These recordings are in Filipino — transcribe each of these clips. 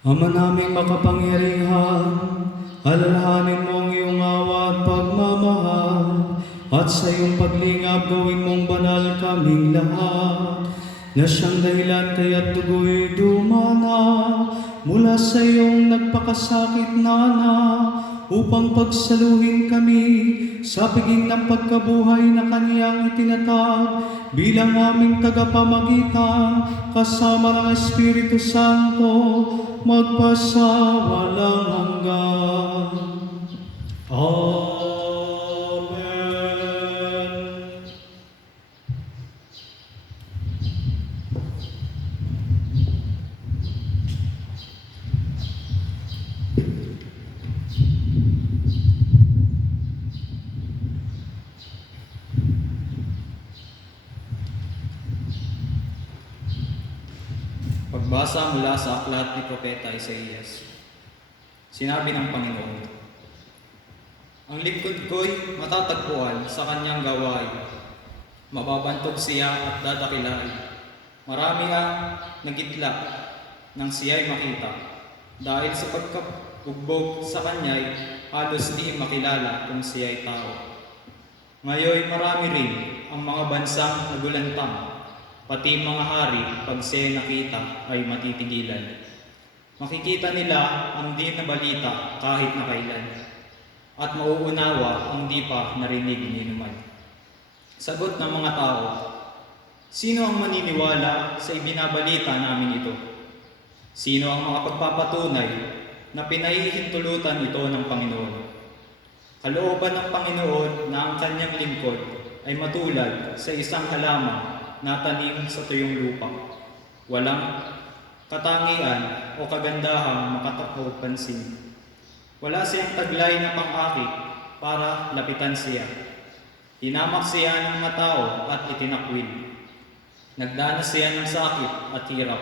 Ama naming makapangyarihan, alalahanin mo ang iyong awa at pagmamahal, at sa iyong paglingap gawin mong banal kaming lahat, na siyang dahilan kaya't dugo'y dumana, mula sa iyong nagpakasakit na upang pagsaluhin kami sa piging ng pagkabuhay na kaniyang itinatag bilang aming tagapamagitan kasama ng Espiritu Santo magpasawalang hanggan. Amen. Pagbasa mula sa aklat ni Propeta Isaías. Sinabi ng Panginoon, "Ang lingkod ko'y matatagpuan sa kanyang gawain. Mababantog siya at dadakilain. Marami ang nagitla nang siya'y makita. Dahil sa pagkabugbog sa kanya'y halos di makilala kung siya'y tao. Ngayon marami rin ang mga bansang nagulantang. Pati mga hari, pag siya'y nakita, ay matitigilan. Makikita nila ang di na balita kahit na kailan, at mauunawa ang di pa narinig ni naman." Sagot ng mga tao, "Sino ang maniniwala sa ibinabalita namin ito? Sino ang mga pagpapatunay na pinahihintulutan ito ng Panginoon? Kalooban ng Panginoon na ang kanyang lingkod ay matulad sa isang halaman na tanim sa tuyong lupa. Walang katangian o kagandahang makatakaw pansin. Wala siyang taglay na pang-akit para lapitan siya. Hinamak siya ng mga tao at itinakwil. Nagdanas siya ng sakit at hirap.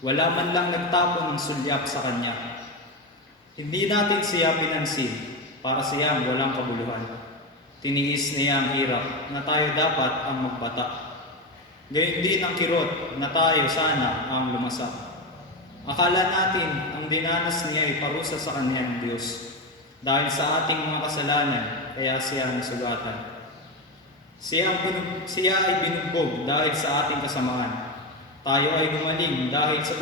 Wala man lang nagtapon ng sulyap sa kanya. Hindi natin siya pinansin para siyang walang kabuluhan. Tiniis niya ang hirap na tayo dapat ang magbata. Gayon din ang kirot na tayo sana ang lumasak. Akala natin ang dinanas niya ay parusa sa kanyang Diyos. Dahil sa ating mga kasalanan, kaya siya nasugatan. Siya ay binugbog dahil sa ating kasamaan. Tayo ay gumaling dahil sa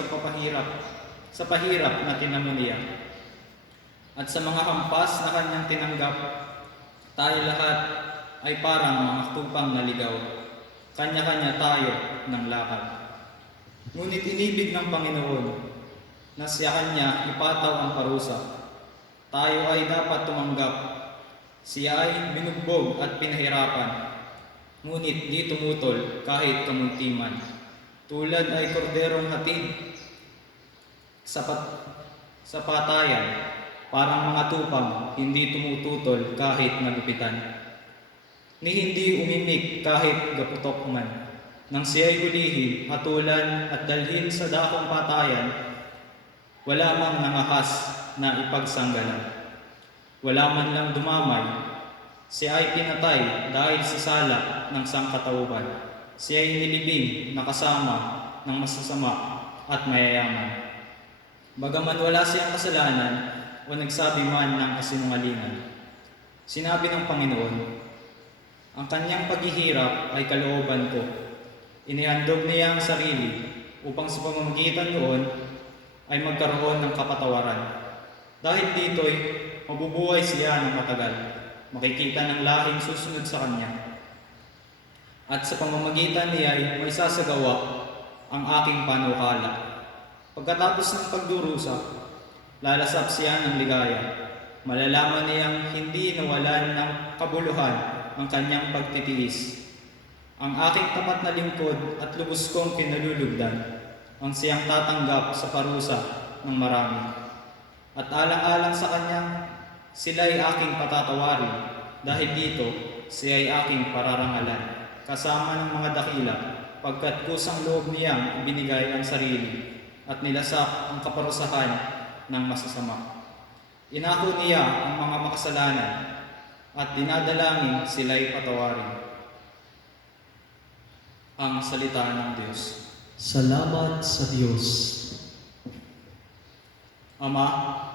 pahirap na tinamo niya. At sa mga hampas na kanyang tinanggap, tayo lahat ay parang mga tupang naligaw. Kanya-kanya tayo ng lakad. Ngunit inibig ng Panginoon na siya kanya ipataw ang parusa. Tayo ay dapat tumanggap. Siya ay binugbog at pinahirapan, ngunit di tumutol kahit kamuntiman. Tulad ay korderong hatid sa patayan, parang mga tupang hindi tumututol kahit nagupitan. Ni hindi umimik kahit gaputok man. Nang siya'y hulihin, hatulan at dalhin sa dakong patayan, wala mang nangahas na ipagsanggalan. Wala man lang dumamay. Siya ay pinatay dahil sa sala ng sangkatauhan. Siya ay nilibing na kasama ng masasama at mayayaman. Bagaman wala siyang kasalanan o nagsabi man ng kasinungalingan. Sinabi ng Panginoon, "Ang kanyang paghihirap ay kalooban ko. Inihandog niya ang sarili upang sa pamamagitan noon ay magkaroon ng kapatawaran. Dahil dito'y mabubuhay siya ng matagal. Makikita ng lahing susunod sa kanya. At sa pamamagitan niya ay may sasagawa ang aking panukala. Pagkatapos ng pagdurusa, lalasap siya ng ligaya. Malalaman niyang hindi nawalan ng kabuluhan ang kanyang pagtitiis. Ang aking tapat na lingkod at lubos kong kinalulugdan, ang siyang tatanggap sa parusa ng marami. At alang-alang sa kanyang, sila'y aking patatawarin. Dahil dito, siya'y aking pararangalan, kasama ng mga dakila, pagkat kusang loob niyang ibinigay ang sarili at nilasak ang kaparusahan ng masasama. Inako niya ang mga makasalanan at dinadalangin sila'y patawarin." Ang salita ng Diyos. Salamat sa Diyos. Ama,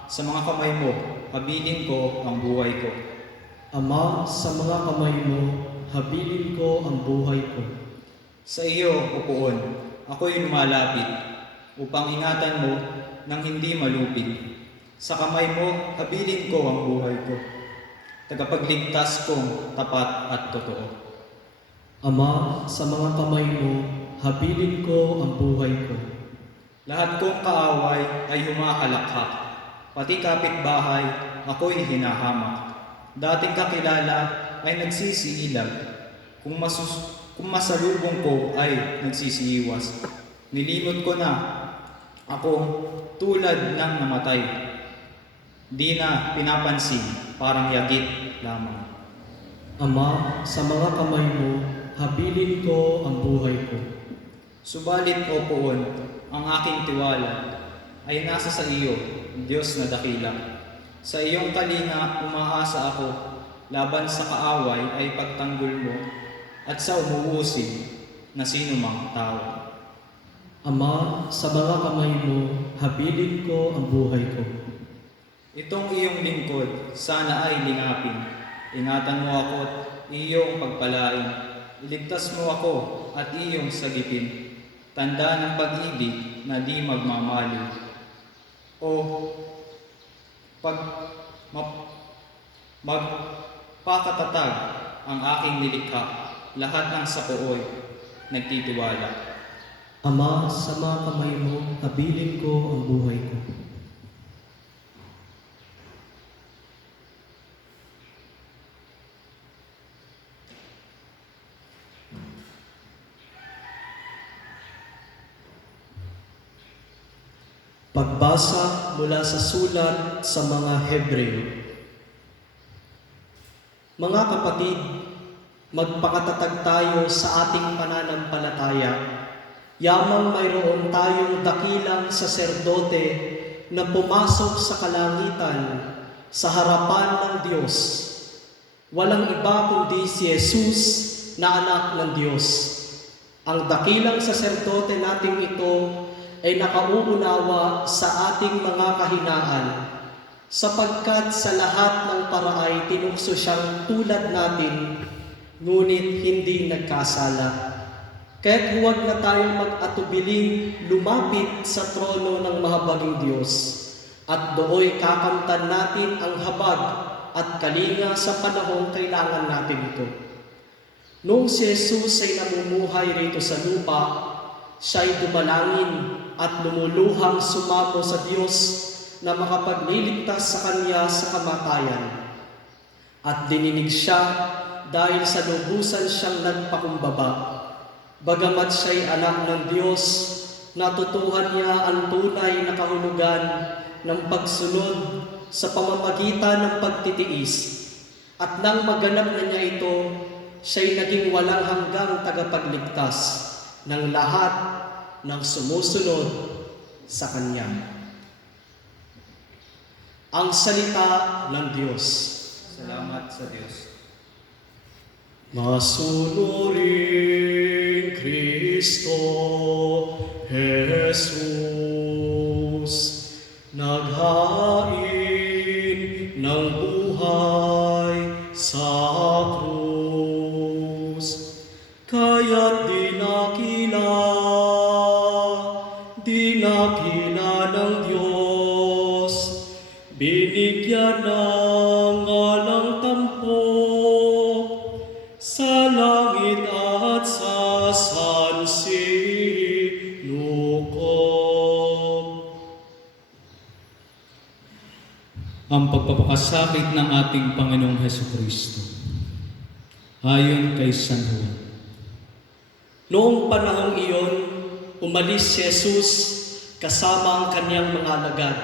sa mga kamay mo, habilin ko ang buhay ko. Ama, sa mga kamay mo, habilin ko ang buhay ko. Sa iyo, upuon, ako'y lumalapit upang ingatan mo nang hindi malupit. Sa kamay mo, habilin ko ang buhay ko. Tagapagligtas kong tapat at totoo. Ama, sa mga kamay mo, habilin ko ang buhay ko. Lahat kong kaaway ay humahalakhak, pati kapitbahay ako'y hinahamak. Dating kakilala ay nagsisiilag, kung masalubong ko ay nagsisiiwas. Nilimot ko na ako tulad ng namatay, di na pinapansin, parang yagit lamang. Ama, sa mga kamay mo, habilin ko ang buhay ko. Subalit o poon, ang aking tiwala ay nasa sa iyo, Diyos na dakila. Sa iyong kalinga umaasa ako, laban sa kaaway ay pagtanggol mo, at sa umuusig na sino mang tao. Ama, sa mga kamay mo, habilin ko ang buhay ko. Itong iyong lingkod, sana ay lingapin. Ingatan mo ako't iyong pagpalain. Iligtas mo ako at iyong sagipin. Tanda ng pag-ibig na di magmamali. O magpakatatag ang aking nilikha, lahat ng sapooy nagtitiwala. Ama, sa mga kamay mo, habilin ko ang buhay ko. Pagbasa mula sa sulat sa mga Hebreo. Mga kapatid, magpakatatag tayo sa ating pananampalataya. Yamang mayroon tayong dakilang saserdote na pumasok sa kalangitan sa harapan ng Diyos. Walang iba kundi si Jesus na anak ng Diyos. Ang dakilang saserdote nating ito ay nakauunawa sa ating mga kahinaan, sapagkat sa lahat ng paraay tinukso siyang tulad natin, ngunit hindi nagkasala. Kaya't huwag na tayong mag-atubiling lumapit sa trono ng mahabaging Diyos, at dooy kakamtan natin ang habag at kalinga sa panahong kailangan natin ito. Noong si Jesus ay namumuhay rito sa lupa, siya'y dumalangin at lumuluhang sumamo sa Diyos na makapagliligtas sa Kanya sa kamatayan. At dininig siya dahil sa lubusan siyang nagpakumbaba. Bagamat siya'y anak ng Diyos, natutuhan niya ang tunay na kahulugan ng pagsunod sa pamamagitan ng pagtitiis. At nang maganap na niya ito, siya'y naging walang hanggang tagapagligtas ng lahat ng sumusunod sa Kanya. Ang salita ng Diyos. Salamat sa Diyos. Masunuring Kristo Jesus, naghain ng buhay sa krus, kaya't dinakila ng Diyos, binigyan ng ngalang tampok sa langit at sa sansinukob. Ang pagpapakasakit ng ating Panginoong Hesukristo ayon kay San Juan. Noong panahong iyon, umalis si Jesus kasama ang kanyang mga alagad.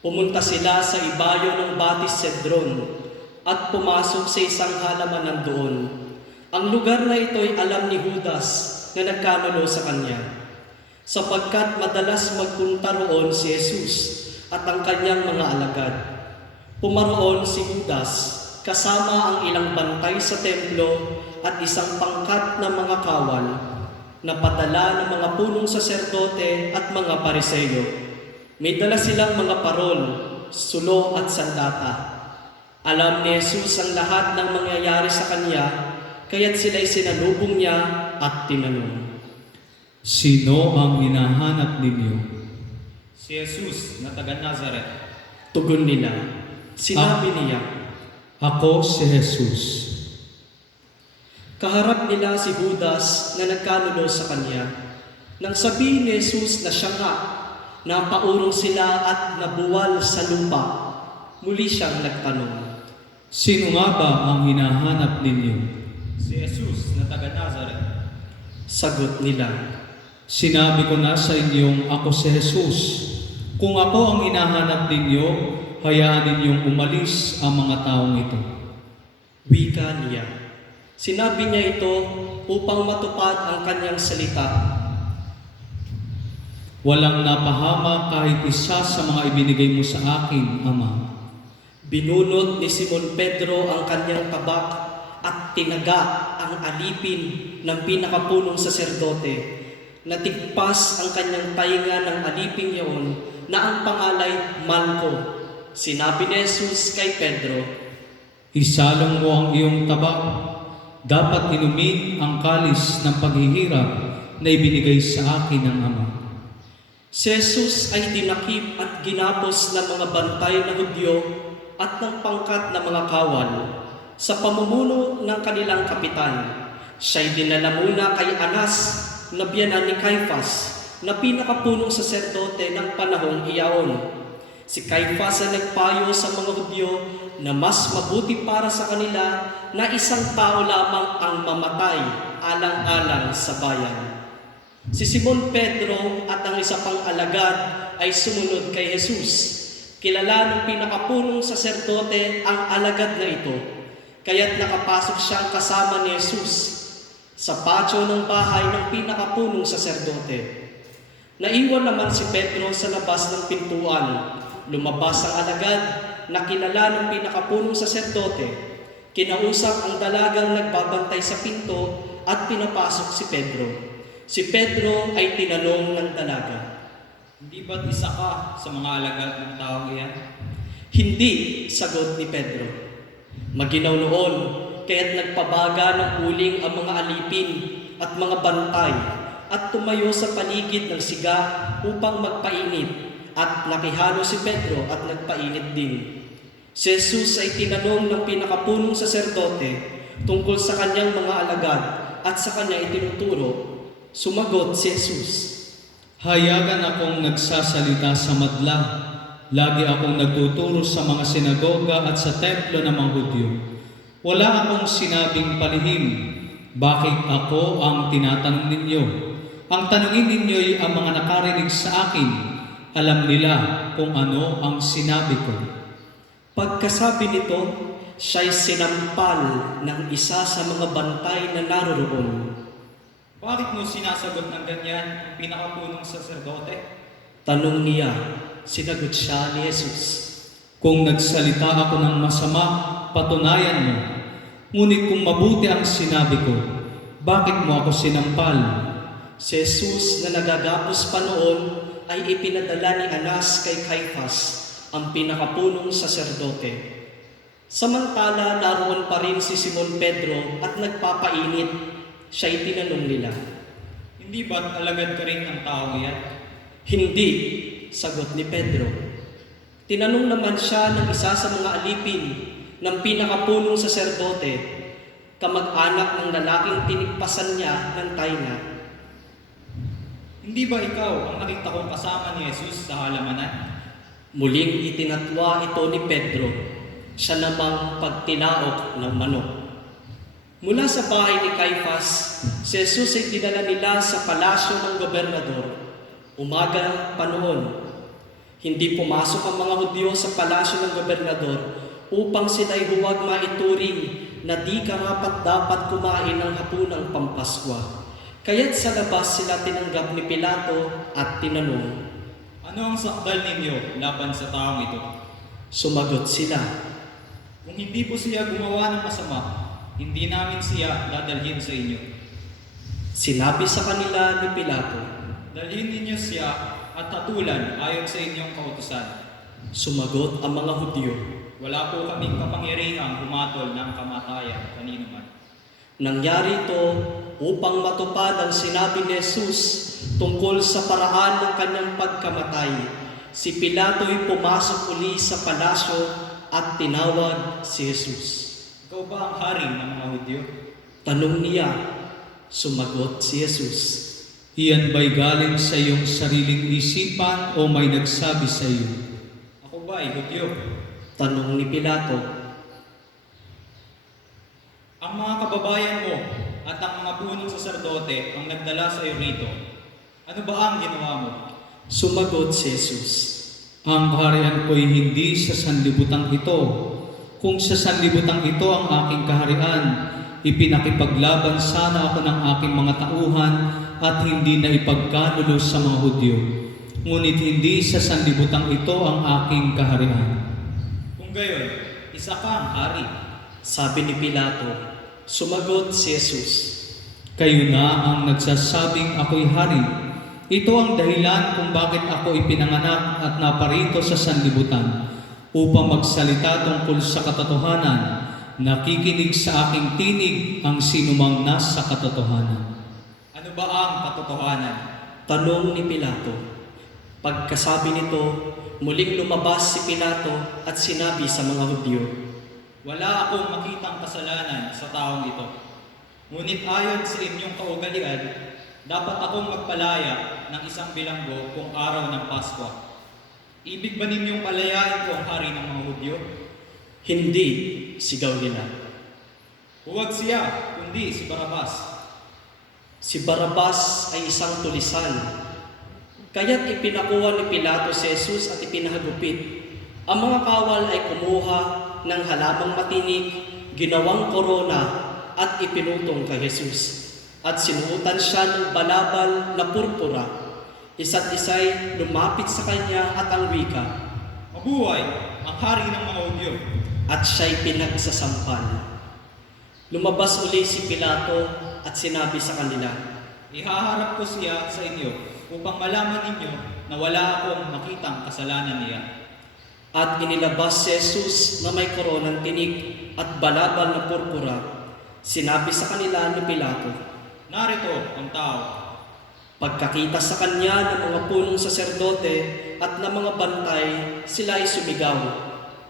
Pumunta sila sa ibayo ng Batis Cedron at pumasok sa isang halaman nandoon. Ang lugar na ito ay alam ni Judas na nagkanulo sa kanya, sapagkat madalas magpunta roon si Jesus at ang kanyang mga alagad. Pumaroon si Judas kasama ang ilang bantay sa templo at isang pangkat na mga kawal na padala ng mga punong saserdote at mga Pariseo. May dala silang mga parol, sulo at sandata. Alam ni Jesus ang lahat ng mangyayari sa kanya, kaya't sila'y sinalubong niya at tinanong, Sino ang hinahanap ninyo? Si Jesus na taga Nazaret. Tugon nila. Sinabi niya, Ako si Jesus. kaharap nila si Judas na nagkanulo sa kanya. Nang sabihin ni Jesus na siya nga, napaurong sila at nabuwal sa lupa. Muli siyang nagtanong, Sino nga ba ang hinahanap ninyo? Si Jesus na taga Nazaret. sagot nila. Sinabi ko na sa inyong ako si Jesus. Kung ako ang hinahanap ninyo, hayaan ninyong umalis ang mga taong ito. Wika niya. Sinabi niya ito upang matupad ang kanyang salita. Walang napahama kahit isa sa mga ibinigay mo sa akin, Ama. Binunot ni Simon Pedro ang kanyang tabak at tinaga ang alipin ng pinakapunong saserdote. Natigpas ang kanyang tainga ng alipin iyon na ang pangalay Malco. Sinabi ni Jesus kay Pedro, Isalong mo ang iyong tabak. Dapat inumin ang kalis ng paghihirap na ibinigay sa akin ng Ama. si Jesus ay dinakip at ginapos ng mga bantay na Hudyo at ng pangkat na mga kawal sa pamumuno ng kanilang kapitan. Siya'y dinala muna kay Anas na biyanan ni Caiphas na pinakapunong saserdote ng panahong iyaon. Si Caiphas ay nagpayo sa mga Hudyo na mas mabuti para sa kanila na isang tao lamang ang mamatay alang-alang sa bayan. Si Simon Pedro at ang isa pang alagad ay sumunod kay Jesus. Kilala ng pinakapunong saserdote ang alagad na ito, kaya't nakapasok siyang kasama ni Jesus sa patio ng bahay ng pinakapunong saserdote. Naiwan naman si Pedro sa labas ng pintuan. Lumabas ang alagad na kilala ng pinakapunong saserdote. Kinausap ang dalagang nagbabantay sa pinto at pinapasok si Pedro. Si Pedro ay tinanong ng dalaga, Hindi ba't isa ka sa mga alagad ng taong iyan? Hindi, sagot ni Pedro. Maginaw noon, kaya't nagpabaga ng uling ang mga alipin at mga bantay at tumayo sa paligid ng siga upang magpainit at nakihalo si Pedro at nagpainit din. Si Jesus ay tinanong ng pinakapunong saserdote tungkol sa kanyang mga alagad at sa kanya itinuturo. Sumagot si Jesus, Hayagan akong nagsasalita sa madla. Lagi akong nagtuturo sa mga sinagoga at sa templo ng mga Hudyo. Wala akong sinabing palihim. Bakit ako ang tinatanong ninyo? Ang tanungin ninyo'y ang mga nakarinig sa akin. Alam nila kung ano ang sinabi ko. Pagkasabi nito, siya'y sinampal ng isa sa mga bantay na naroroon. Bakit mo sinasagot ng ganyan ang pinakapunong saserdote? Tanong niya, sinagot siya ni Jesus. Kung nagsalita ako ng masama, patunayan mo. Ngunit kung mabuti ang sinabi ko, bakit mo ako sinampal? Si Jesus na nagagapos pa noon ay ipinadala ni Anas kay Caiphas, ang pinakapunong saserdote. Samantala, naroon pa rin si Simon Pedro at nagpapainit. Siya'y tinanong nila, Hindi ba't alagad ka rin ng taong iyan? Hindi, sagot ni Pedro. Tinanong naman siya ng isa sa mga alipin ng pinakapunong saserdote, kamag-anak ng lalaking tinigpasan niya ng tainga. Hindi ba ikaw ang nakita kong kasama ni Jesus sa halamanan? Muling itinatwa ito ni Pedro, siya namang pagtilaok ng manok. Mula sa bahay ni Caiphas, si Jesus ay dinala nila sa palasyo ng gobernador. Umaga pa noon. Hindi pumasok ang mga Hudyo sa palasyo ng gobernador upang sila'y huwag maituring na di karapat-dapat kumain ng hapunang Pampaskwa. Kaya't sa labas sila tinanggap ni Pilato at tinanong, Ano ang sakdal ninyo laban sa taong ito? Sumagot sila, Kung hindi po siya gumawa ng masama, hindi namin siya dadalhin sa inyo. Sinabi sa kanila ni Pilato, Dalhin ninyo siya at hatulan ayon sa inyong kautusan. Sumagot ang mga Hudyo. Wala po kaming kapangyarihang humatol ng kamatayan kanino man. Nangyari ito upang matupad ang sinabi ni Jesus tungkol sa paraan ng kanyang pagkamatay. Si Pilato'y pumasok uli sa palasyo at tinawag si Jesus. Ikaw ba ang hari ng mga Hudyo? Tanong niya, sumagot si Jesus. Iyan ba'y galing sa iyong sariling isipan o may nagsabi sa iyo? Ako ba ay Hudyo? Tanong ni Pilato. Ang mga kababayan mo at ang mga punong saserdote ang nagdala sa iyo rito. Ano ba ang ginawa mo? Sumagot si Jesus. Ang kaharian ko'y hindi sa sanlibutan ito. Kung sa sanlibutan ito ang aking kaharian, ipinakipaglaban sana ako ng aking mga tauhan at hindi na ipagkanulo sa mga Hudyo. Ngunit hindi sa sanlibutan ito ang aking kaharian. Kung gayon, isa kang hari. Sabi ni Pilato. Sumagot si Jesus. Kayo na ang nagsasabing ako'y hari. Ito ang dahilan kung bakit ako ipinanganak at naparito sa sanlibutan upang magsalita tungkol sa katotohanan. Nakikinig sa aking tinig ang sinumang nasa katotohanan. Ano ba ang katotohanan? Tanong ni Pilato. Pagkasabi nito, muling lumabas si Pilato at sinabi sa mga Hudyo, Wala akong makitang kasalanan sa taong ito. Ngunit ayon sa inyong kaugalian, dapat akong magpalaya ng isang bilanggo kung araw ng Pasko. Ibig ba ninyong palayain ko ang hari ng mga Hudyo? Hindi, sigaw nila. Huwag siya, kundi si Barabas. Si Barabas ay isang tulisan. Kaya't ipinakuha ni Pilato si Jesus at ipinahagupit. Ang mga kawal ay kumuha ng halamang matinik, ginawang korona at ipinutong kay Jesus. At sinuotan siya ng balabal na purpura. Isa't isa'y lumapit sa kanya at ang wika. Mabuhay ang hari ng mga Hudyo. At siya'y pinagsasampal. Lumabas uli si Pilato at sinabi sa kanila, Ihaharap ko siya sa inyo upang malaman ninyo na wala akong makitang kasalanan niya. At inilabas si Jesus na may koronang tinik at balabal na purpura. Sinabi sa kanila ni Pilato, Narito ang tao. Pagkakita sa kanya ng mga punong saserdote at ng mga bantay, sila ay sumigaw.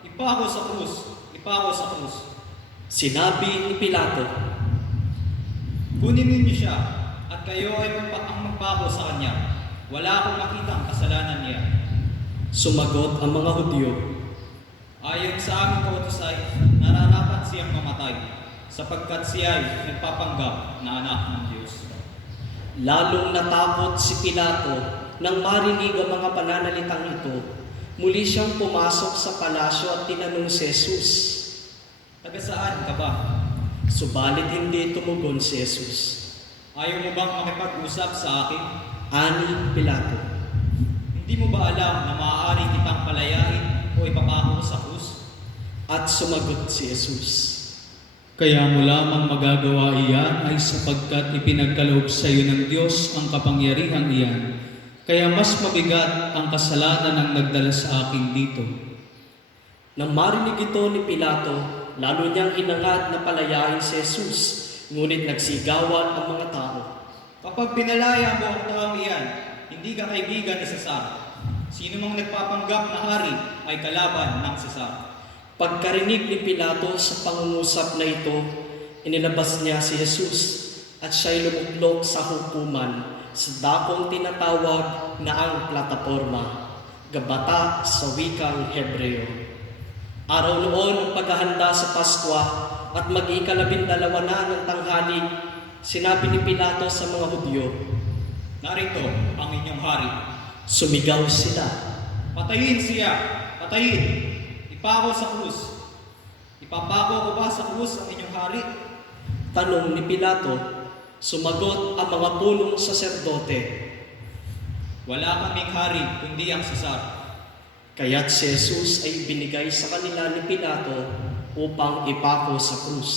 Ipako sa krus, ipako sa krus. Sinabi ni Pilato, Kunin ninyo siya at kayo ay ang magpako sa kanya. Wala akong makitang kasalanan niya. sumagot ang mga Hudyo. Ayon sa aming kautusay, nararapat siyang mamatay sapagkat siya ay nagpapanggap na anak ng Diyos. Lalong natakot si Pilato nang marinig ang mga pananalitang ito. Muli siyang pumasok sa palasyo at tinanong si Jesus. Taga saan ka ba? Subalit hindi tumugon si Jesus. Ayaw mo bang makipag-usap sa akin? Ani Pilato. Hindi mo ba alam na maaari kitang palayain o ipapako sa krus? At sumagot si Jesus. Kaya mo lamang magagawa iyan ay sapagkat ipinagkaloob sa iyo ng Diyos ang kapangyarihang iyan. Kaya mas mabigat ang kasalanan ang nagdala sa akin dito. Nang marinig ito ni Pilato, lalo niyang hinangad na palayain si Jesus, ngunit nagsigawan ang mga tao. Kapag pinalaya mo ang taong iyan, hindi ka kaibigan ni Cesar. Sino mang nagpapanggap na hari ay kalaban ng Cesar. Pagkarinig ni Pilato sa pangungusap na ito, inilabas niya si Jesus at siya'y lumuklok sa hukuman sa dakong tinatawag na ang plataporma, gabata sa wikang Hebreo. Araw noon ng paghahanda sa Paskwa at mag-ikalabindalawa na ng tanghali, sinabi ni Pilato sa mga Hudyo, Narito ang inyong hari. sumigaw sila. Patayin siya! Patayin! Ipako sa krus. Ipapako ko ba sa krus ang inyong hari? Tanong ni Pilato, sumagot ang mga punong saserdote. Wala kaming hari kundi ang Cesar. Kaya't si Jesus ay binigay sa kanila ni Pilato upang ipako sa krus.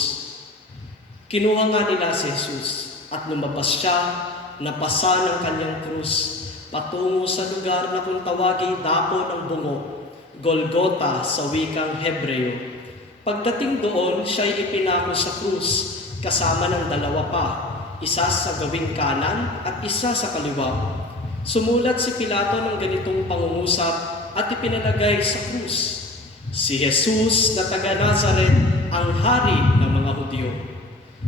Kinuha nga nila si Jesus at lumabas siya, napasa ng kanyang krus patungo sa lugar na kung tawaging Dako ng Bungo, Golgota sa wikang Hebreo. Pagdating doon, siya'y ipinako sa krus kasama ng dalawa pa, isa sa gawing kanan at isa sa kaliwa. Sumulat si Pilato ng ganitong pangungusap at ipinalagay sa krus, si Jesus na taga Nazaret, ang hari ng mga Hudyo.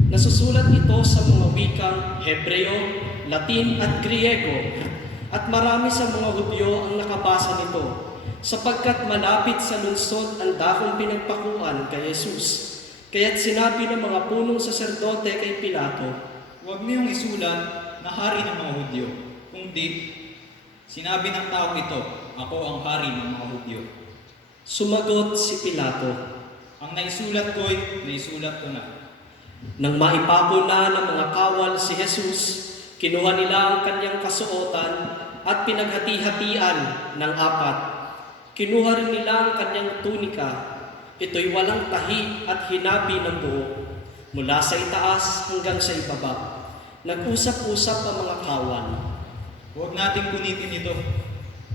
Nasusulat ito sa mga wikang Hebreo, Latin at Griego, at marami sa mga Hudyo ang nakabasa nito, sapagkat malapit sa lungsod ang dakong pinagpakuan kay Jesus. Kaya't sinabi ng mga punong saserdote kay Pilato, Huwag niyong isulat na hari ng mga Hudyo, kundi sinabi ng taong ito, ako ang hari ng mga Hudyo. Sumagot si Pilato, Ang naisulat ko'y naisulat ko na. nang maipako na ng mga kawal si Jesus, kinuha nila ang kanyang kasuotan at pinaghati-hatian ng apat. Kinuha rin nila ang kanyang tunika. Ito'y walang tahi at hinabi ng buo, mula sa itaas hanggang sa ibaba. Nag-usap-usap ang mga kawal. Huwag nating punitin ito.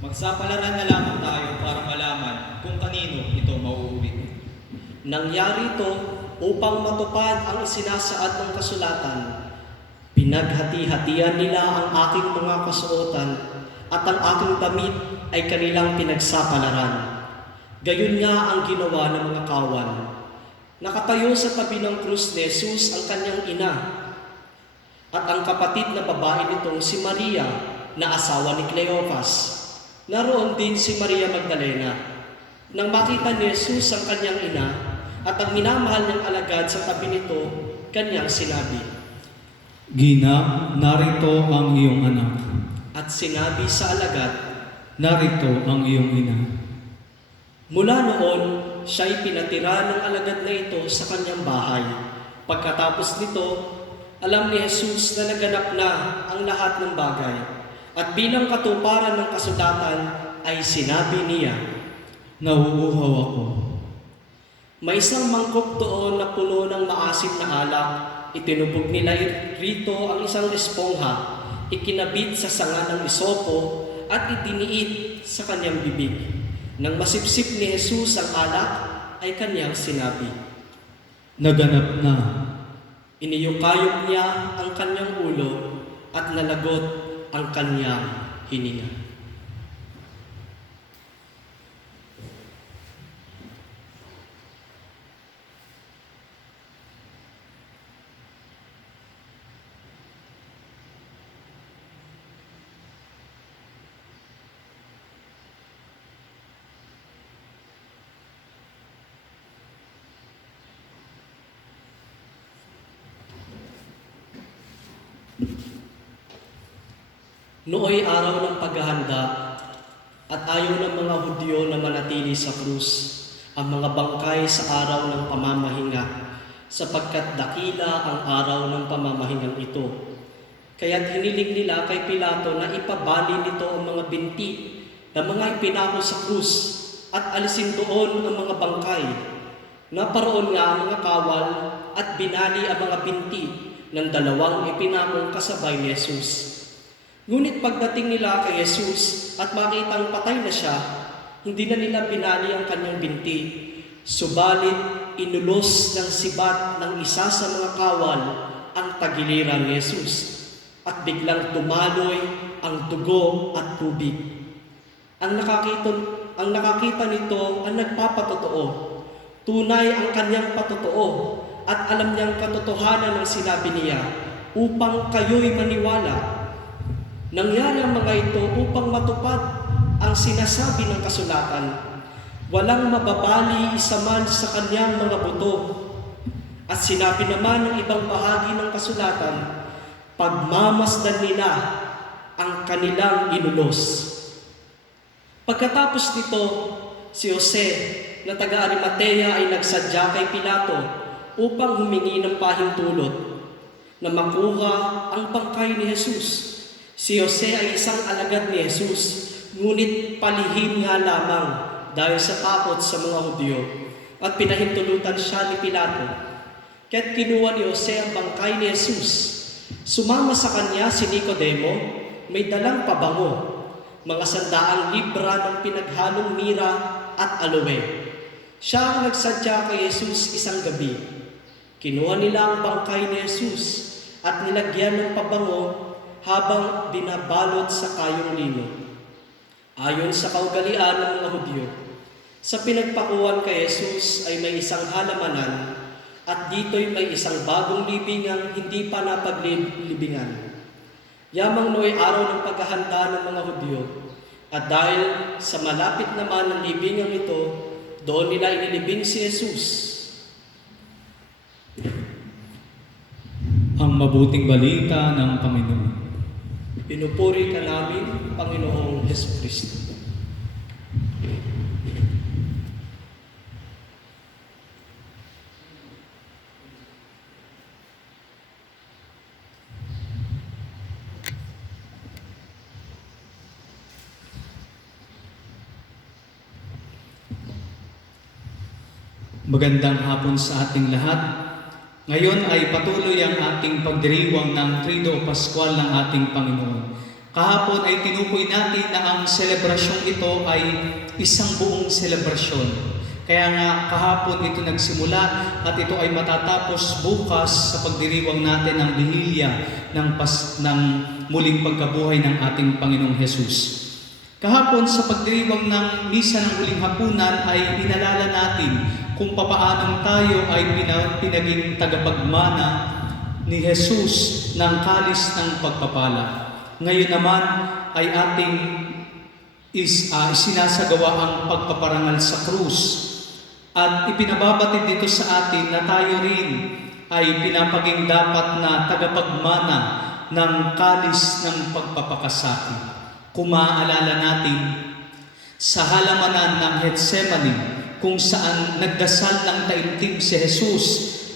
Magsapalaran na lamang tayo para malaman kung kanino ito mauuwi. Nangyari ito upang matupad ang isinasaad ng kasulatan. Pinaghati-hatian nila ang aking mga kasuotan at ang aking damit ay kanilang pinagsapalaran. Gayon nga ang ginawa ng mga kawal. Nakatayo sa tabi ng krus ni Jesus ang kanyang ina at ang kapatid na babae nitong si Maria na asawa ni Cleopas. Naroon din si Maria Magdalena. Nang makita ni Jesus ang kanyang ina at ang minamahal niyang alagad sa tabi nito, kanyang sinabi, Gina, narito ang iyong anak. at sinabi sa alagad, Narito ang iyong ina. mula noon, siya'y pinatira ng alagad na ito sa kanyang bahay. Pagkatapos nito, alam ni Jesus na naganap na ang lahat ng bagay. At bilang katuparan ng kasulatan ay sinabi niya, Nauuhaw ako. may isang mangkok doon na puno ng maasim na alak. Itinubog nila rito ang isang espongha, ikinabit sa sanga ng isopo at itiniit sa kanyang bibig. Nang masipsip ni Jesus ang alak, ay kanyang sinabi, Naganap na. iniyukayog niya ang kanyang ulo at nalagot ang kanyang hininga. Nooy araw ng paghahanda at ayaw ng mga Hudyo na manatili sa krus ang mga bangkay sa araw ng pamamahinga, sapagkat dakila ang araw ng pamamahingang ito. Kaya't hiniling nila kay Pilato na ipabali nito ang mga binti na mga ipinako sa krus at alisin doon ang mga bangkay. Naparoon nga ang mga kawal at binali ang mga binti ng dalawang ipinakong kasabay ni Jesus. Ngunit pagdating nila kay Jesus at makitang patay na siya, hindi na nila binali ang kanyang binti. Subalit, inulos ng sibat ng isa sa mga kawal ang tagiliran ni Jesus at biglang dumaloy ang dugo at tubig. Ang nakakita nito ang nagpapatotoo. Tunay ang kanyang patotoo at alam niyang katotohanan ng sinabi niya upang kayo'y maniwala. Nangyari ang mga ito upang matupad ang sinasabi ng kasulatan. Walang mababali isa man sa kanyang mga buto. At sinabi naman ng ibang bahagi ng kasulatan, pagmamasdan nila ang kanilang inulos. Pagkatapos nito, si Jose na taga-Arimatea ay nagsadya kay Pilato upang humingi ng pahintulot na makuha ang bangkay ni Jesus. Si Jose ay isang alagad ni Jesus, ngunit palihim nga lamang dahil sa takot sa mga Hudyo, at pinahintulutan siya ni Pilato. Kaya't kinuha ni Jose ang bangkay ni Jesus. Sumama sa kanya si Nicodemo, may dalang pabango, mga sandaang libra ng pinaghalong mira at aloe. Siya ang nagsadya kay Jesus isang gabi. Kinuha nila ang bangkay ni Jesus at nilagyan ng pabango habang binabalot sa kayong lino. Ayon sa kaugalian ng mga Hudyo, sa pinagpakuhan kay Jesus ay may isang halamanan at dito'y may isang bagong libingang hindi pa napaglibingan. Yamang no'y araw ng paghahanda ng mga Hudyo, at dahil sa malapit naman ng libingang ito, doon nila inilibing si Jesus. Ang mabuting balita ng Panginoon. Pinupuri ka namin, Panginoong Hesukristo. Magandang hapon sa ating lahat. Ngayon ay patuloy ang ating pagdiriwang ng Trido Pascual ng ating Panginoon. Kahapon ay tinukoy natin na ang selebrasyong ito ay isang buong selebrasyon. Kaya nga kahapon ito nagsimula at ito ay matatapos bukas sa pagdiriwang natin ng Bihilya ng muling pagkabuhay ng ating Panginoong Hesus. Kahapon sa pagdiriwang ng Misa ng Huling Hapunan ay inalala natin kung papaanong tayo ay pinaging tagapagmana ni Jesus ng kalis ng pagpapala. Ngayon naman ay ating isinasagawa ang pagpaparangal sa krus. At ipinababatid dito sa atin na tayo rin ay pinapaging dapat na tagapagmana ng kalis ng pagpapakasakit. Kung maaalala natin, sa halamanan ng Getsemani, kung saan nagdasal ng taimtim si Jesus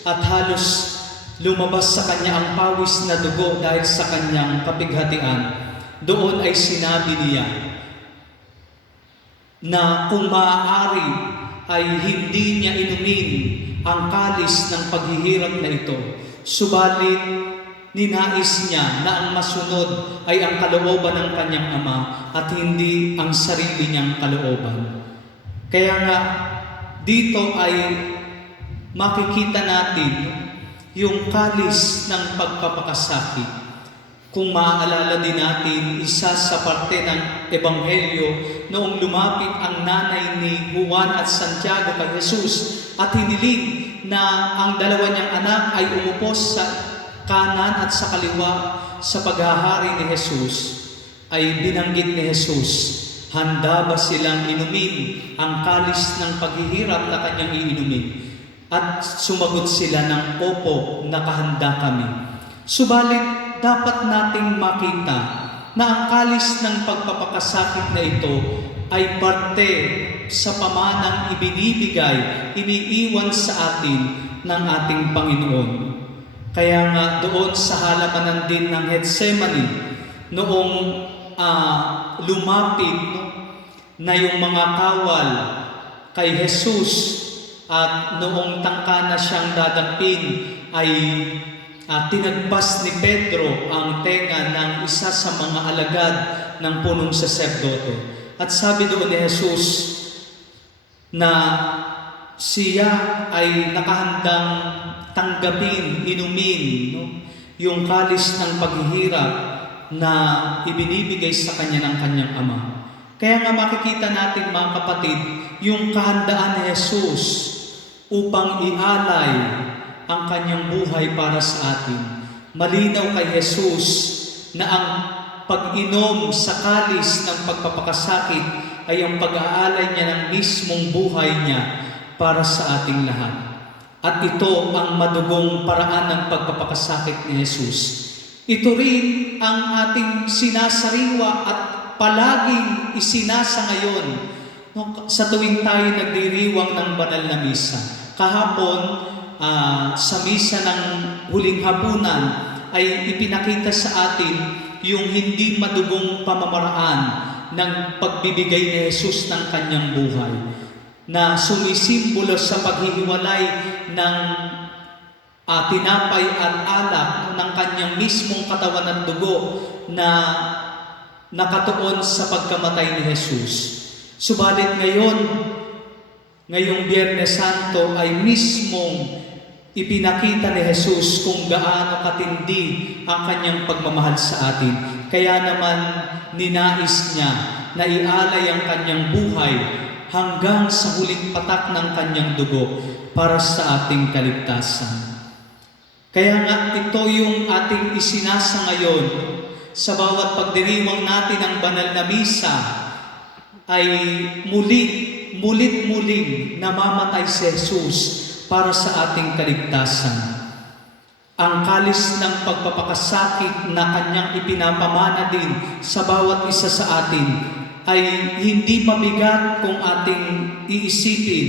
at halos lumabas sa kanya ang pawis na dugo dahil sa kanyang kapighatian, doon ay sinabi niya na kung maaari ay hindi niya inumin ang kalis ng paghihirap na ito, subalit ninais niya na ang masunod ay ang kalooban ng kanyang Ama at hindi ang sarili niyang kalooban. Kaya nga, dito ay makikita natin yung kalis ng pagpapakasakit. Kung maaalala din natin, isa sa parte ng Ebanghelyo noong lumapit ang nanay ni Juan at Santiago kay Jesus at hiniling na ang dalawa niyang anak ay umupos sa kanan at sa kaliwa sa paghahari ni Jesus, ay binanggit ni Jesus, handa ba silang inumin ang kalis ng paghihirap na kanyang iinumin? At sumagot sila ng opo, nakahanda kami. Subalit, dapat nating makita na ang kalis ng pagpapakasakit na ito ay parte sa pamanang ibinibigay, iniiwan sa atin ng ating Panginoon. Kaya nga doon sa halamanan din ng Getsemani, noong lumapit na yung mga kawal kay Jesus at noong tangka na siyang dadampin ay tinagpas ni Pedro ang tenga ng isa sa mga alagad ng punong saserdote. At sabi doon ni Jesus na siya ay nakahandang tanggapin, inumin yung kalis ng paghihirap na ibinibigay sa kanya ng kanyang Ama. Kaya nga makikita natin mga kapatid, yung kahandaan ni Jesus upang ialay ang kanyang buhay para sa atin. Malinaw kay Jesus na ang pag-inom sa kalis ng pagpapakasakit ay ang pag-aalay niya ng mismong buhay niya para sa ating lahat. At ito ang madugong paraan ng pagpapakasakit ni Jesus. Ito rin ang ating sinasariwa at palaging isinasa ngayon sa tuwing tayo nagdiriwang ng banal na misa. Kahapon, sa misa ng huling hapunan ay ipinakita sa atin yung hindi madugong pamamaraan ng pagbibigay ni Jesus ng kanyang buhay, na sumisimbolo sa paghihiwalay ng tinapay at alak ng kanyang mismong katawan at dugo na nakatuon sa pagkamatay ni Jesus. Subalit ngayong Biyernes Santo ay mismong ipinakita ni Jesus kung gaano katindi ang kanyang pagmamahal sa atin. Kaya naman ninais niya na ialay ang kanyang buhay hanggang sa huling patak ng kanyang dugo para sa ating kaligtasan. Kaya nga ito yung ating isinasa ngayon sa bawat pagdiriwang natin ng banal na misa ay mulit-muling namamatay si Jesus para sa ating kaligtasan. Ang kalis ng pagpapakasakit na kanyang ipinapamana din sa bawat isa sa atin ay hindi mabigat kung ating iisipin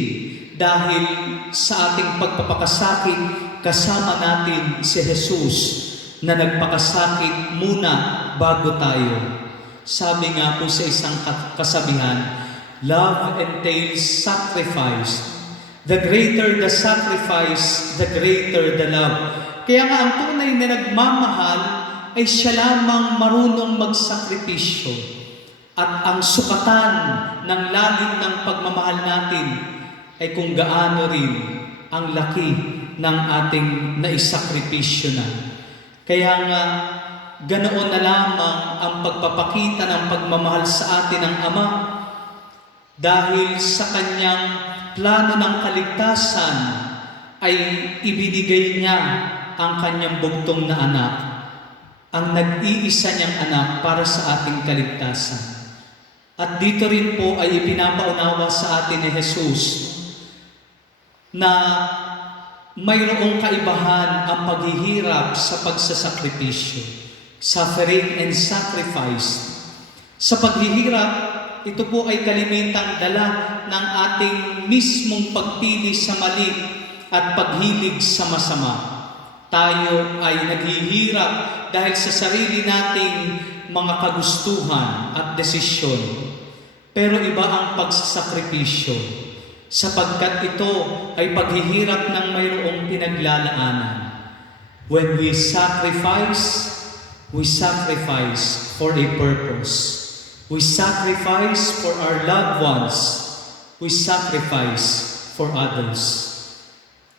dahil sa ating pagpapakasakit kasama natin si Jesus na nagpakasakit muna bago tayo. Sabi nga po sa isang kasabihan, love entails sacrifice. The greater the sacrifice, the greater the love. Kaya nga ang tunay na nagmamahal ay siya lamang marunong magsakripisyo. At ang sukatan ng lalim ng pagmamahal natin ay kung gaano rin ang laki ng ating naisakripisyo na. Kaya nga, ganoon na lamang ang pagpapakita ng pagmamahal sa atin ng Ama dahil sa kanyang plano ng kaligtasan ay ibinigay niya ang kanyang bugtong na anak, ang nag-iisa niyang anak para sa ating kaligtasan. At dito rin po ay ipinapaunawa sa atin ni Jesus na mayroong kaibahan ang paghihirap sa pagsasakripisyo, suffering and sacrifice. Sa paghihirap, ito po ay kalimitang dala ng ating mismong pagpili sa mali at paghilig sa masama. Tayo ay naghihirap dahil sa sarili nating mga kagustuhan at desisyon. Pero iba ang pagsasakripisyo, sapagkat ito ay paghihirap ng mayroong pinaglalaanan. When we sacrifice for a purpose. We sacrifice for our loved ones. We sacrifice for others.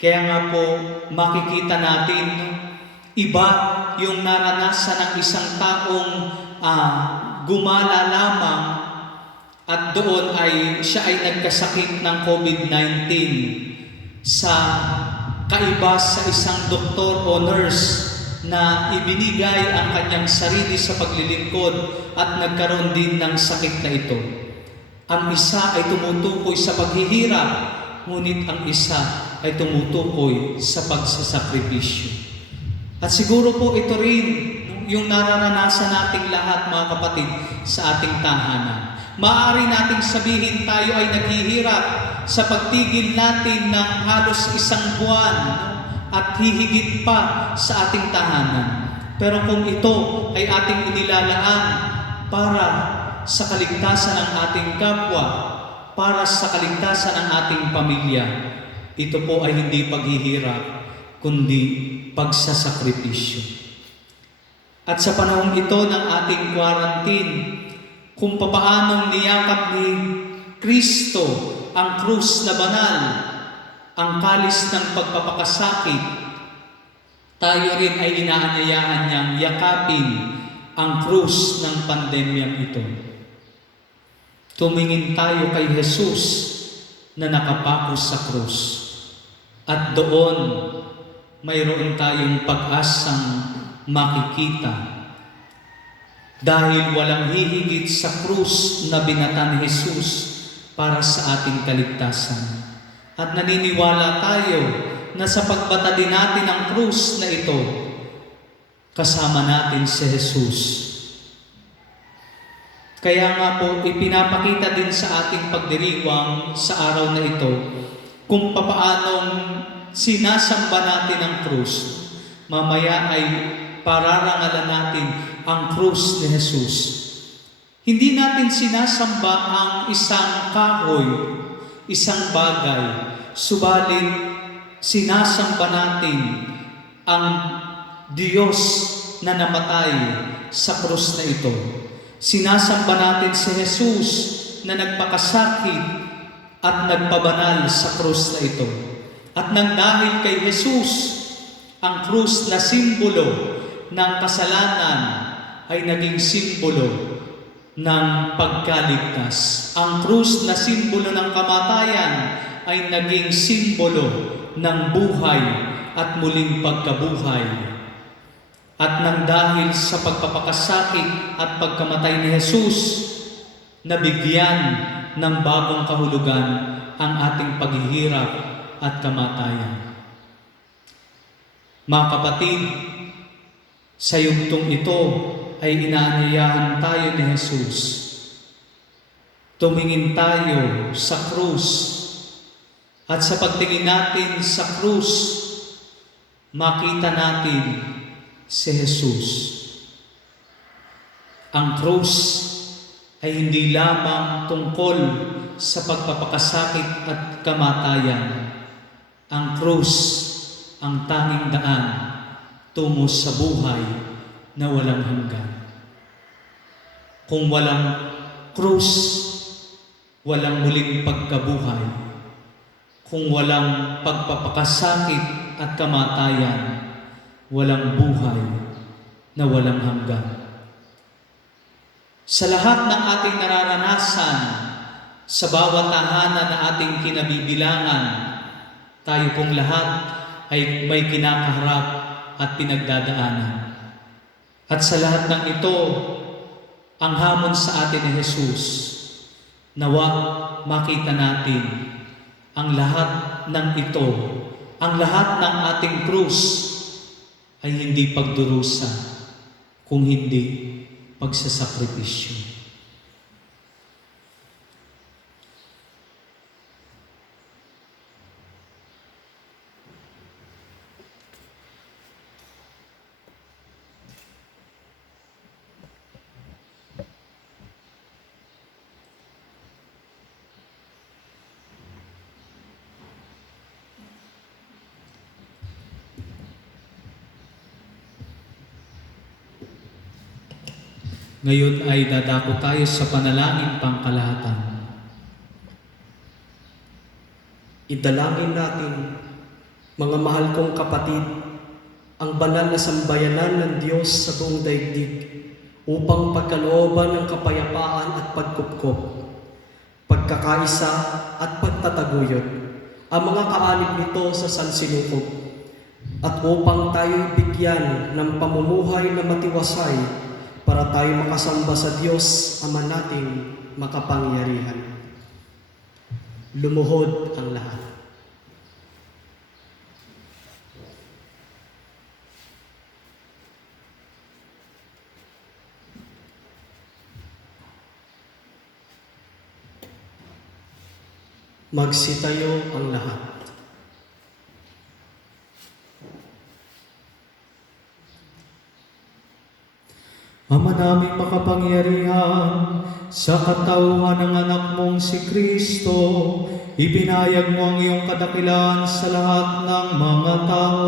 Kaya nga po, makikita natin, iba yung naranasan ng isang taong gumala lamang at doon ay siya ay nagkasakit ng COVID-19 sa kaiba sa isang doktor o nurse na ibinigay ang kanyang sarili sa paglilingkod at nagkaroon din ng sakit na ito. Ang isa ay tumutukoy sa paghihirap, ngunit ang isa ay tumutukoy sa pagsasakripisyo. At siguro po ito rin yung nararanasan nating lahat, mga kapatid, sa ating tahanan. Maaari nating sabihin tayo ay naghihirap sa pagtigil natin ng halos isang buwan at hihigit pa sa ating tahanan. Pero kung ito ay ating inilalaan para sa kaligtasan ng ating kapwa, para sa kaligtasan ng ating pamilya, ito po ay hindi paghihirap, kundi pagsasakripisyo. At sa panahon ito ng ating quarantine, kung papaanong niyakap ni Kristo ang krus na banal, ang kalis ng pagpapakasakit, tayo rin ay inaanyayahan niyang yakapin ang krus ng pandemyang ito. Tumingin tayo kay Jesus na nakapako sa krus. At doon, mayroon tayong pag-asang makikita. Dahil walang hihigit sa krus na binata ni Jesus para sa ating kaligtasan. At naniniwala tayo na sa pagbata din natin ang krus na ito, kasama natin si Jesus. Kaya nga po, ipinapakita din sa ating pagdiriwang sa araw na ito kung papaanong sinasamba natin ang krus. Mamaya ay pararangalan natin ang krus ni Jesus. Hindi natin sinasamba ang isang kahoy, isang bagay, subalit sinasamba natin ang Diyos na namatay sa krus na ito. Sinasamba natin si Jesus na nagpakasakit at nagpabanal sa krus na ito. At nang dahil kay Jesus, ang krus na simbolo ng kasalanan ay naging simbolo ng pagkaligtas. Ang krus na simbolo ng kamatayan ay naging simbolo ng buhay at muling pagkabuhay. At nang dahil sa pagpapakasakit at pagkamatay ni Jesus, nabigyan ng bagong kahulugan ang ating paghihirap at kamatayan. Mga kapatid, sa yugtong ito ay inaanyayahan tayo ni Jesus. Tumingin tayo sa krus at sa pagtingin natin sa krus, makita natin si Jesus. Ang krus ay hindi lamang tungkol sa pagpapakasakit at kamatayan. Ang krus ang tanging daan tungo sa buhay na walang hanggan. Kung walang krus, walang muling pagkabuhay. Kung walang pagpapakasakit at kamatayan, walang buhay na walang hanggan. Sa lahat ng ating nararanasan, sa bawat tahanan na ating kinabibilangan, tayo pong lahat ay may kinakaharap at pinagdadaanan. At sa lahat ng ito, ang hamon sa atin ni Jesus, nawa makita natin ang lahat ng ito, ang lahat ng ating krus ay hindi pagdurusa, kung hindi pagsasakripisyo. Ngayon ay dadako tayo sa panalangin pangkalahatan. Idalangin natin, mga mahal kong kapatid, ang banal na sambayanan ng Diyos sa buong daigdig upang pagkalooban ng kapayapaan at pagkupkop, pagkakaisa at pagtataguyod ang mga kaalip nito sa sansinukob, at upang tayo'y bigyan ng pamumuhay na matiwasay para tayo makasamba sa Diyos Ama nating makapangyarihan. Lumuhod ang lahat. Magsitayo ang lahat. Ama naming makapangyarihan, sa katauhan ng anak mong si Kristo, ipinayag mo ang iyong kadakilaan sa lahat ng mga tao.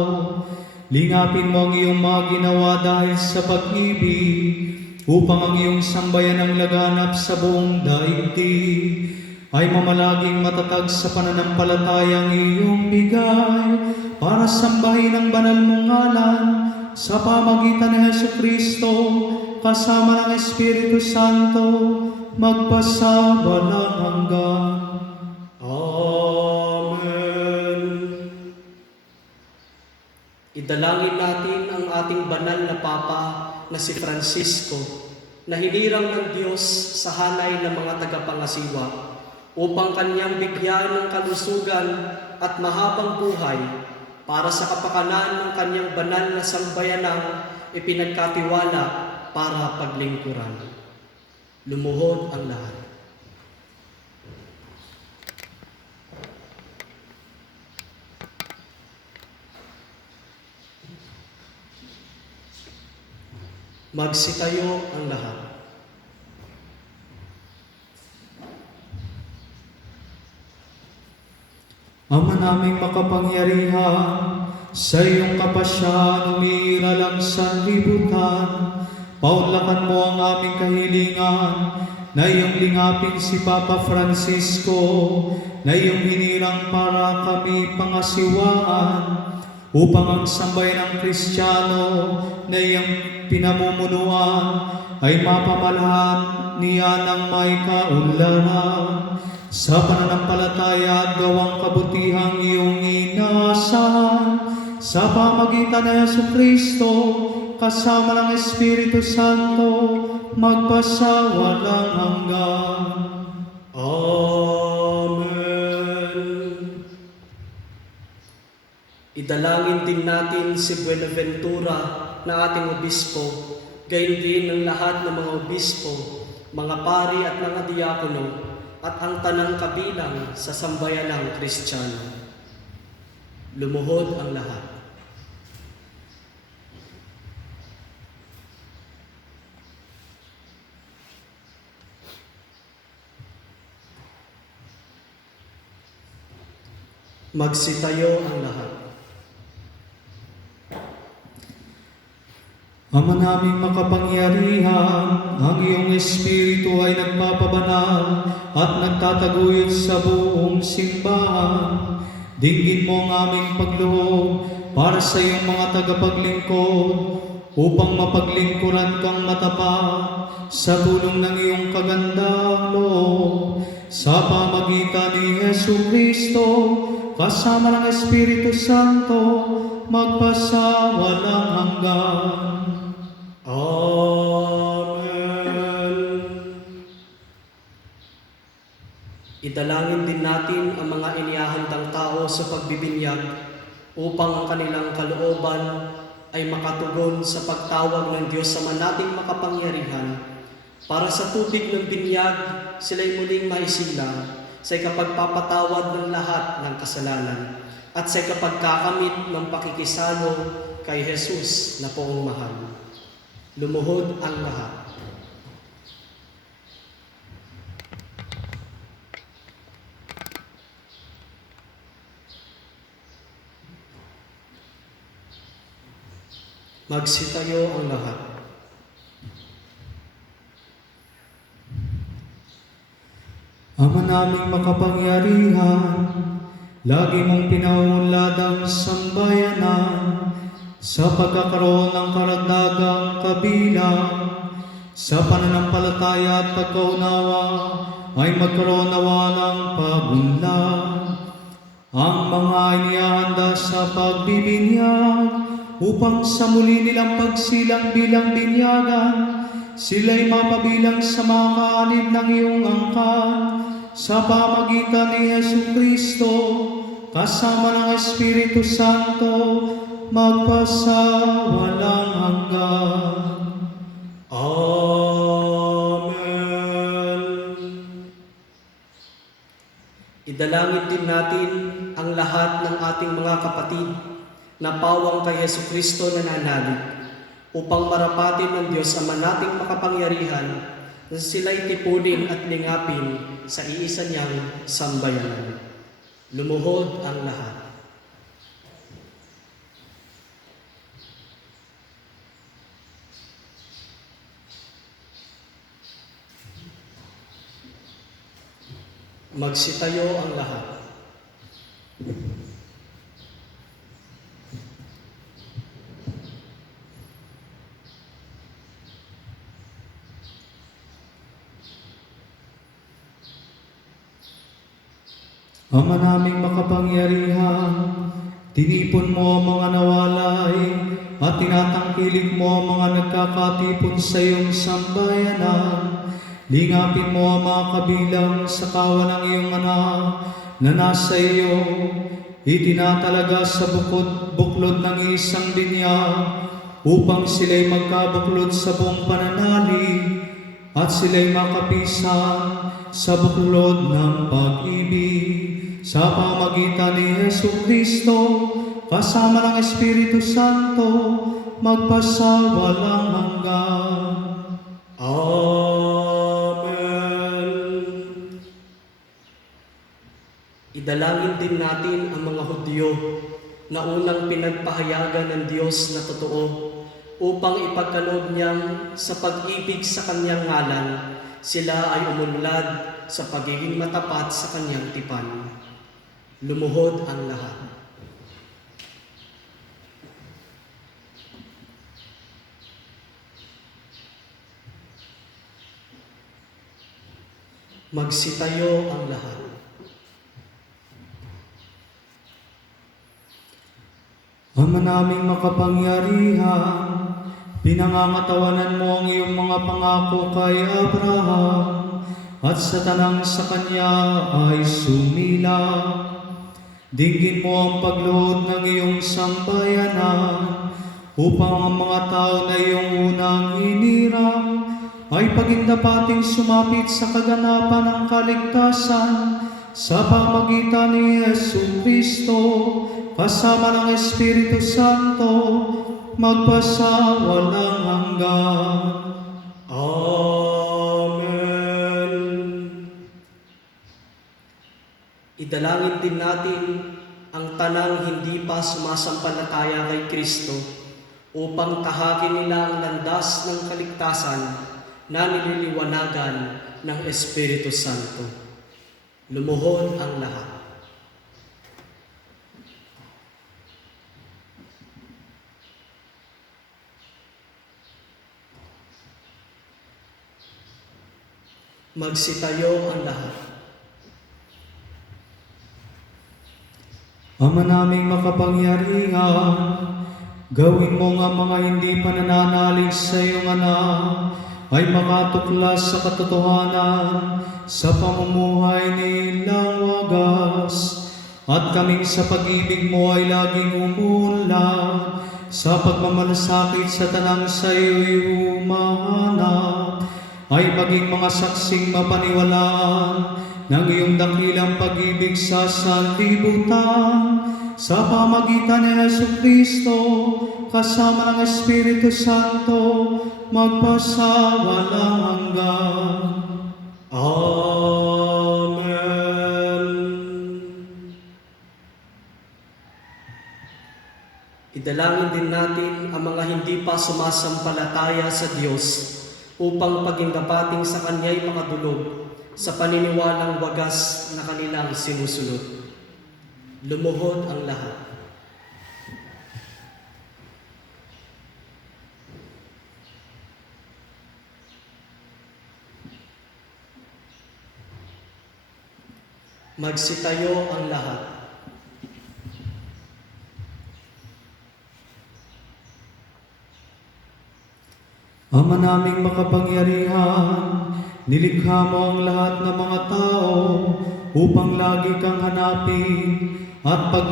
Lingapin mo ang iyong mga ginawa dahil sa pag-ibig, upang ang iyong sambayan ang laganap sa buong daigdig ay mamalaging matatag sa pananampalatayang iyong bigay para sambahin ang banal mong ngalan sa pamagitan ng Jesucristo kasama ng Espiritu Santo magpasawalang hanggan. Amen. Idalangin natin ang ating banal na Papa na si Francisco, na hinirang ng Diyos sa hanay ng mga tagapangasiwa upang kanyang bigyan ng kalusugan at mahabang buhay para sa kapakanan ng kanyang banal na sambayanang ipinagkatiwala para paglingkuran. Lumuhod ang lahat. Magsitayo ang lahat. Ama naming makapangyarihan, sa iyong kapasyahan umiiral ang sanlibutan, Paunlakan mo ang aming kahilingan na iyong lingapin si Papa Francisco, na iyong hinirang para kami pangasiwaan, upang ang sambayan ng Kristiyano na iyong pinamumunuan ay mapamalahan niya ng may kaunlaran. Sa pananampalataya at gawang kabutihang iyong inaasahan, sa pamagitan ng Jesucristo, kasama ng Espiritu Santo, magpasawalang hanggan. Amen. Idalangin din natin si Buenaventura na ating obispo, gayon din ng lahat ng mga obispo, mga pari at mga diakono, at ang tanang kabilang sa sambayan ng Kristiyano. Lumuhod ang lahat. Magsitayo ang lahat. Ama naming makapangyarihan, ang iyong Espiritu ay nagpapabanal at nagtataguyod sa buong simbahan. Dinggin mo ang aming pagloob para sa iyong mga tagapaglingkod, upang mapaglingkuran kang matapat sa tulong ng iyong kagandang loob. Sa pamagitan ni Jesucristo, kasama ng Espiritu Santo, magpasawalang hanggan. Amen. Idalangin din natin ang mga inihahandang tao sa pagbibinyag upang ang kanilang kalooban ay makatugon sa pagtawag ng Diyos sa nating makapangyarihan, para sa tubig ng binyag sila'y muling maisilang sa ikapagpapatawad ng lahat ng kasalanan at sa ikapagkakamit ng pakikisalo kay Jesus na poong mahal. Lumuhod ang lahat. Magsitayo ang lahat. Ama naming makapangyarihan, lagi mong pinaunlad ang sambayanan sa pagkakaroon ng karagdagang kabilang. Sa pananampalataya at pagkaunawa ay magkaroon nawa ng pagunlad. Ang mga inihahanda sa pagbibinyag upang sa muli nilang pagsilang bilang binyagan, sila'y mapabilang sa mga kaanib ng iyong angkan, sa pamagitan ni Jesucristo, kasama ng Espiritu Santo, magpasawalang hanggan. Amen. Idalangin din natin ang lahat ng ating mga kapatid na pawang kay Jesucristo na nananalig, upang marapatin ng Diyos Ama nating makapangyarihan na sila'y tipunin at lingapin sa iisa niyang sambayanan. Lumuhod ang lahat. Magsitayo ang lahat. Ama naming makapangyarihan, tinipon mo ang mga nawalay at tinatangkilik mo ang mga nagkakatipon sa iyong sambayanan. Lingapin mo ang mga kabilang sa kawan ng iyong anak na nasa iyo, itinatalaga sa buklod ng isang binyag, upang sila'y magkabuklod sa buong pananalig at sila'y makapisan sa buklod ng pag-ibig. Sa pamagitan ni Jesucristo, kasama ng Espiritu Santo, magpasawalang hanggan. Amen. Idalangin din natin ang mga Hudyo na unang pinagpahayagan ng Diyos na totoo upang ipagkaloob niyang sa pag-ibig sa kanyang ngalan, sila ay umunlad sa pagiging matapat sa kanyang tipan. Lumuhod ang lahat. Magsitayo ang lahat. Ama naming makapangyarihan, pinangangatawanan mo ang iyong mga pangako kay Abraham at sa tanang sa kanya ay sumila. Dinggin mo ang pagluhod ng iyong sambayanan upang ang mga tao na iyong unang hinirang ay pagindapating sumapit sa kaganapan ng kaligtasan sa pamagitan ni Yesu Kristo kasama ng Espiritu Santo magpasawalang hanggan. Amen. Idalangin din natin ang tanang hindi pa sumasampalataya kay Kristo upang tahakin nila ang landas ng kaligtasan na nililiwanagan ng Espiritu Santo. Lumuhod ang lahat. Magsitayo ang lahat. Ama naming makapangyarihan, gawin mo nga mga hindi pa nananalig sa iyong anak ay makatuklas sa katotohanan sa pamumuhay nilang wagas at kaming sa pag-ibig mo ay laging umunlad sa pagmamalasakit sa tanang sa iyo'y humahanap ay maging mga saksing mapaniwalaan ng iyong dakilang pag-ibig sa sanlibutan sa pamagitan ni Yesu Kristo kasama ng Espiritu Santo magpasawalang hanggan. Amen. Idalangin din natin ang mga hindi pa sumasampalataya sa Diyos upang pagindapating sa Kanya'y makadulog sa paniniwalang wagas na kanilang sinusunod. Lumuhod ang lahat. Magsitayo ang lahat. Ama naming makapangyarihan, nilikha mo ang lahat ng mga tao upang lagi kang hanapin at pag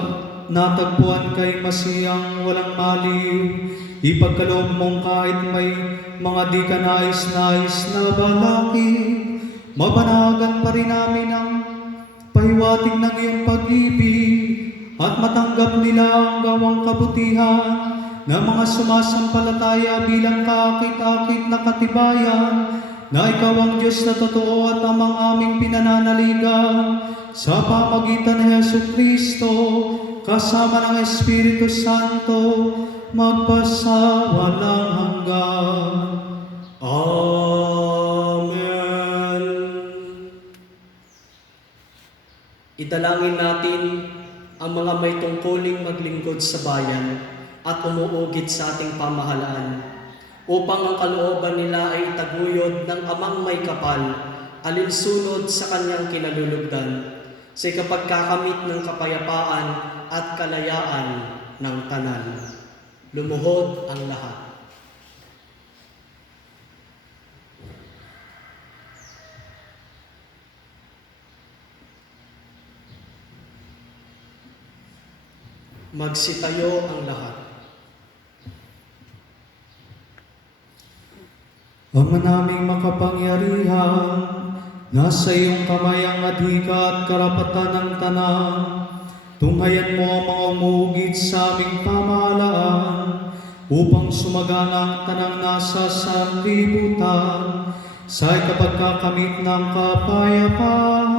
natagpuan kay Masiyang walang maliw, ipagkaloob mong kahit may mga di ka nais-nais na balakid, mabanagan pa rin namin ang pahiwatig ng iyong pag-ibig at matanggap nila ang gawang kabutihan ng mga sumasampalataya bilang kaakit-akit na katibayan na ikaw ang Diyos na totoo at amang aming pinananaligan sa pamagitan ni Yesu Kristo kasama ng Espiritu Santo magpasawalang hanggan. Amen. Idalangin natin ang mga may tungkuling maglingkod sa bayan at umuugit sa ating pamahalaan upang ang kalooban nila ay taguyod ng amang may kapal alinsunod sa kanyang kinalulugdan sa kapagkakamit ng kapayapaan at kalayaan ng tanan. Lumuhod ang lahat. Magsitayo ang lahat. Ama naming makapangyarihan, nasa iyong kamay ang adhika at karapatan ng tanan. Tunghayan mo ang mga umuugit sa aming pamahalaan upang sumagana ang tanang nasa sanlibutan sa ikapagkakamit ng kapayapaan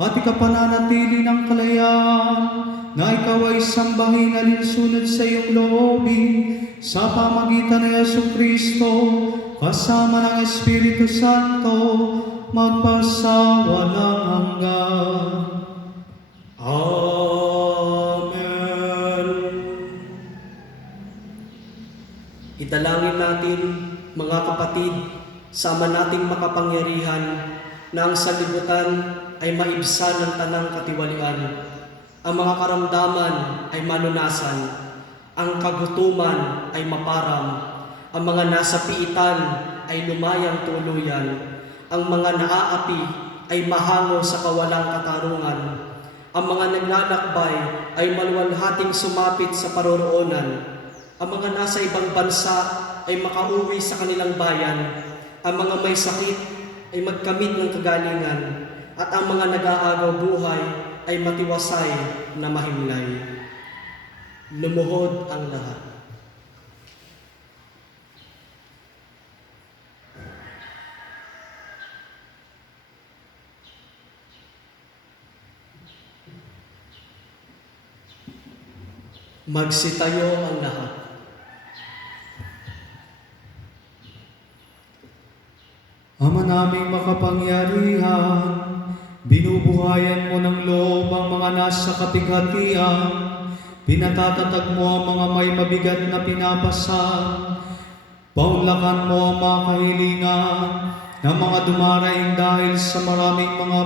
at ikapananatili ng kalayaan na ikaw ikaw ay sambahin alinsunod sa iyong loobin sa pamagitan ni Yesu Kristo kasama ng Espiritu Santo magpasawalang hanggan. Amen. Idalangin natin, mga kapatid, sama nating makapangyarihan na ang sanlibutan ay maibsan ng tanang katiwalian. Ang mga karamdaman ay malunasan, ang kagutuman ay maparam, ang mga nasa piitan ay lumayang tuluyan, ang mga naaapi ay mahango sa kawalang katarungan, ang mga naglalakbay ay maluwalhating sumapit sa paroroonan, ang mga nasa ibang bansa ay makauwi sa kanilang bayan, ang mga may sakit ay magkamit ng kagalingan, at ang mga nag-aagaw buhay ay matiwasay na mahimlay. Lumuhod ang lahat. Magsitayo ang lahat. Ama naming makapangyarihan, binubuhayan mo ng loob ang mga nasa kapighatian, pinatatatag mo ang mga may mabigat na pinapasan, paunlakan mo ang mga kahilingan ng mga dumaraing dahil sa maraming mga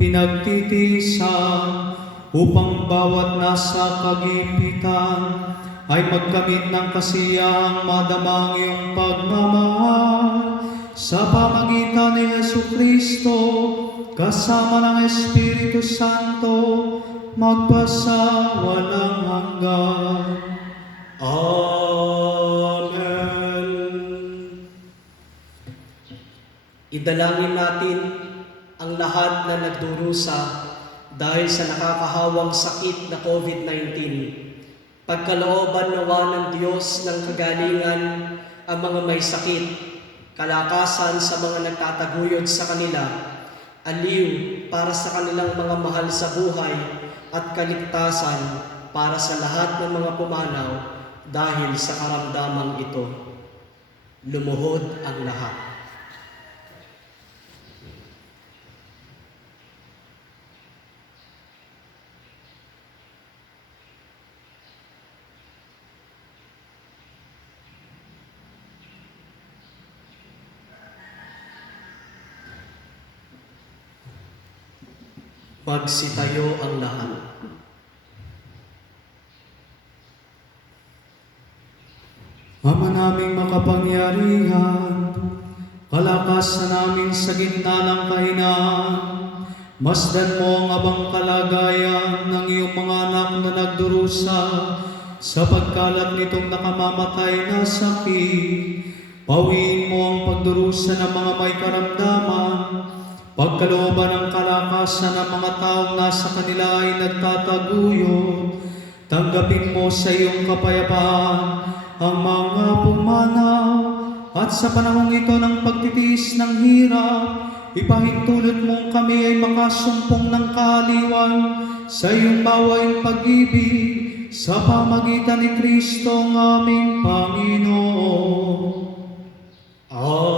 pinagtitiisan, upang bawat nasa kagipitan ay magkamit ng kasiyahang madamang iyong pagmamahal sa pamagitan ni Yesu Kristo kasama ng Espiritu Santo magpasawalang hanggan. Amen. Idalangin natin ang lahat na nagdurusa dahil sa nakakahawang sakit na COVID-19. Pagkalooban nawa ng Diyos ng kagalingan ang mga may sakit, kalakasan sa mga nagtataguyod sa kanila, aliw para sa kanilang mga mahal sa buhay, at kaligtasan para sa lahat ng mga pumanaw dahil sa karamdamang ito. Lumuhod ang lahat. Magsitayo ang lahat. Ama naming makapangyarihan, kalakas na namin sa gitna ng kahinaan, masdan mo ang abang kalagayan ng iyong mga anak na nagdurusa sa pagkalat nitong nakamamatay na sakit. Pawiin mo ang pagdurusa ng mga may karamdaman, pagkalooban ng kalakasan ng mga taong nasa kanila ay nagtataguyod. Tanggapin mo sa iyong kapayapaan ang mga pumanaw, at sa panahong ito ng pagtitiis ng hirap, ipahintulot mong kami ay makasumpong ng kaaliwan sa iyong bawaing pag-ibig sa pamagitan ni Kristo ang aming Panginoon. Amen.